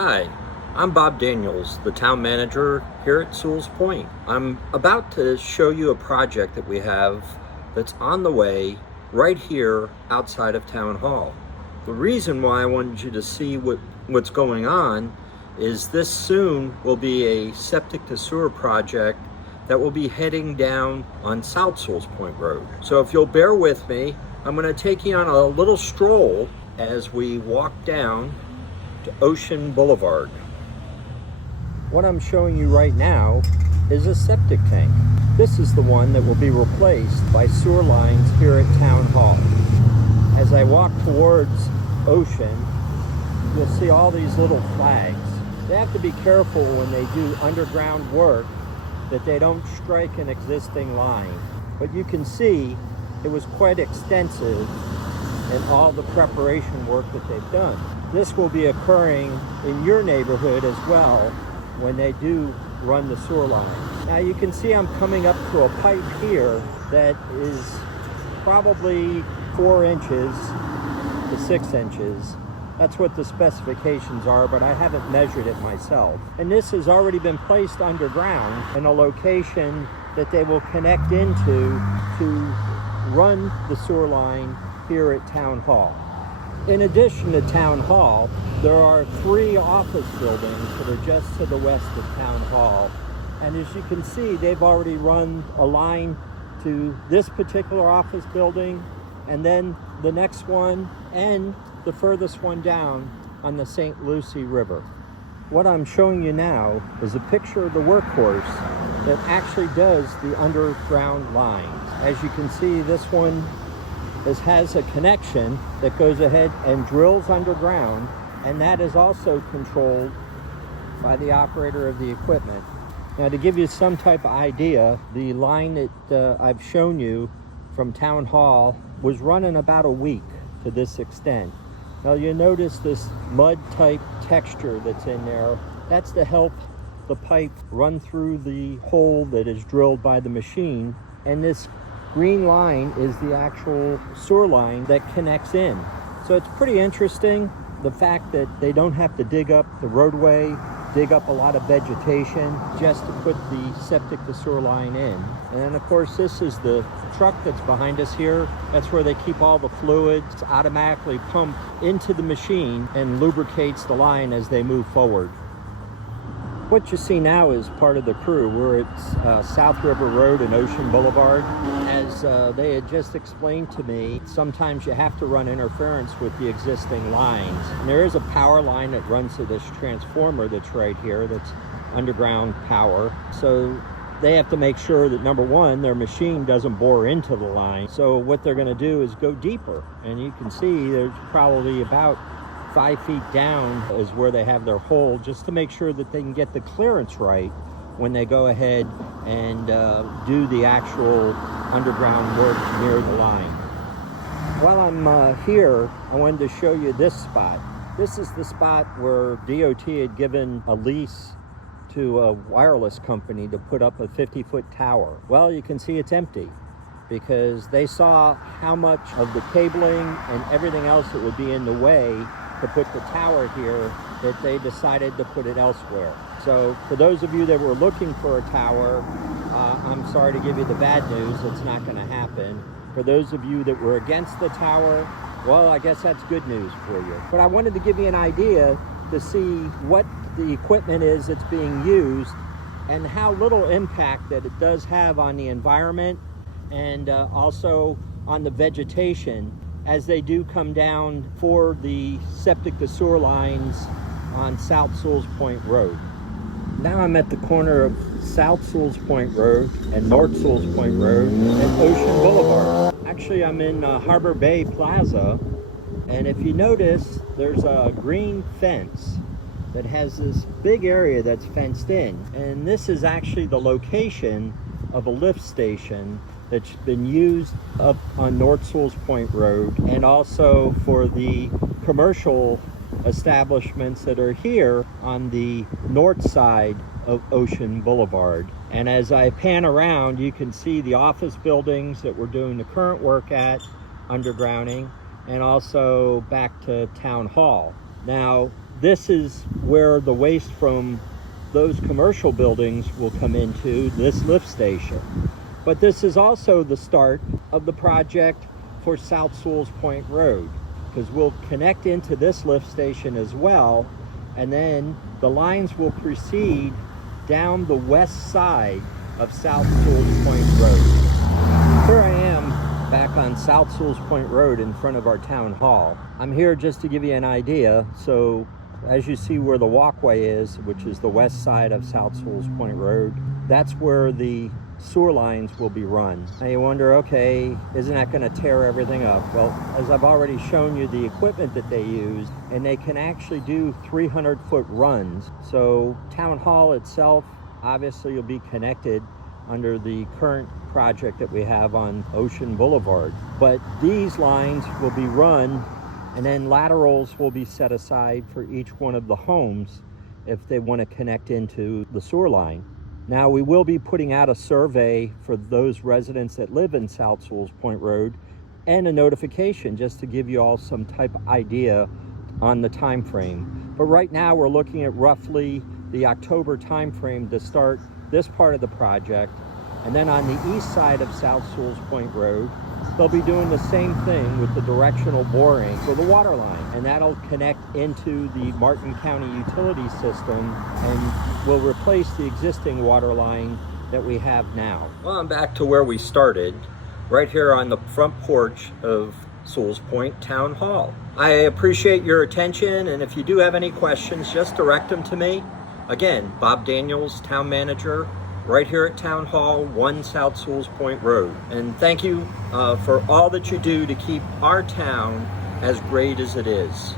Hi, I'm Bob Daniels, the town manager here at Sewell's Point. I'm about to show you a project that we have that's on the way right here outside of Town Hall. The reason why I wanted you to see what's going on is this soon will be a Septic To Sewer project that will be heading down on South Sewell's Point Road. So if you'll bear with me, I'm going to take you on a little stroll as we walk down to Ocean Boulevard. What I'm showing you right now is a septic tank. This is the one that will be replaced by sewer lines here at Town Hall. As I walk towards Ocean, you'll see all these little flags. They have to be careful when they do underground work that they don't strike an existing line. But you can see it was quite extensive in all the preparation work that they've done. This will be occurring in your neighborhood as well when they do run the sewer line. Now you can see I'm coming up to a pipe here that is probably 4 inches to 6 inches. That's what the specifications are, but I haven't measured it myself. And this has already been placed underground in a location that they will connect into to run the sewer line here at Town Hall. In addition to Town Hall, there are 3 office buildings that are just to the west of Town Hall. And as you can see, they've already run a line to this particular office building, and then the next one, and the furthest one down on the St. Lucie River. What I'm showing you now is a picture of the workhorse that actually does the underground lines. As you can see, this one has a connection that goes ahead and drills underground, and that is also controlled by the operator of the equipment. Now, to give you some type of idea, the line that I've shown you from Town Hall was running about a week to this extent. Now you notice this mud type texture that's in there. That's to help the pipe run through the hole that is drilled by the machine, and this green line is the actual sewer line that connects in. So it's pretty interesting, the fact that they don't have to dig up the roadway, dig up a lot of vegetation just to put the septic to sewer line in. And then of course this is the truck that's behind us here. That's where they keep all the fluids. It's automatically pumped into the machine and lubricates the line as they move forward. What you see now is part of the crew. We're at South River Road and Ocean Boulevard. As they had just explained to me, sometimes you have to run interference with the existing lines. And there is a power line that runs to this transformer that's right here, that's underground power. So they have to make sure that, number one, their machine doesn't bore into the line. So what they're gonna do is go deeper. And you can see there's probably about 5 feet down is where they have their hole, just to make sure that they can get the clearance right when they go ahead and do the actual underground work near the line. While I'm here, I wanted to show you this spot. This is the spot where DOT had given a lease to a wireless company to put up a 50-foot tower. Well, you can see it's empty, because they saw how much of the cabling and everything else that would be in the way to put the tower here, that they decided to put it elsewhere. So for those of you that were looking for a tower, I'm sorry to give you the bad news, it's not gonna happen. For those of you that were against the tower, well, I guess that's good news for you. But I wanted to give you an idea to see what the equipment is that's being used and how little impact that it does have on the environment, and also on the vegetation as they do come down for the septic to sewer lines on South Sewell's Point Road. Now I'm at the corner of South Sewell's Point Road and North Sewell's Point Road and Ocean Boulevard. Actually, I'm in Harbor Bay Plaza, and if you notice, there's a green fence that has this big area that's fenced in, and this is actually the location of a lift station that's been used up on North Sewell's Point Road, and also for the commercial establishments that are here on the north side of Ocean Boulevard. And as I pan around, you can see the office buildings that we're doing the current work at, undergrounding, and also back to Town Hall. Now, this is where the waste from those commercial buildings will come into this lift station. But this is also the start of the project for South Sewell's Point Road, because we'll connect into this lift station as well, and then the lines will proceed down the west side of South Sewell's Point Road. Here I am back on South Sewell's Point Road in front of our town hall. I'm here just to give you an idea. So as you see where the walkway is, which is the west side of South Sewell's Point Road, that's where the sewer lines will be run. Now you wonder, okay, isn't that going to tear everything up? Well, as I've already shown you the equipment that they use, and they can actually do 300-foot runs. So town hall itself, obviously you'll be connected under the current project that we have on Ocean Boulevard. But these lines will be run, and then laterals will be set aside for each one of the homes if they want to connect into the sewer line. Now, we will be putting out a survey for those residents that live in South Sewell's Point Road, and a notification just to give you all some type of idea on the time frame. But right now we're looking at roughly the October time frame to start this part of the project. And then on the east side of South Sewell's Point Road, they'll be doing the same thing with the directional boring for the water line, and that'll connect into the Martin County utility system and will replace the existing water line that we have now. Well, I'm back to where we started, right here on the front porch of Sewell's Point Town Hall. I appreciate your attention, and if you do have any questions, just direct them to me. Again, Bob Daniels, Town Manager, right here at Town Hall, 1 South Sewell's Point Road. And thank you for all that you do to keep our town as great as it is.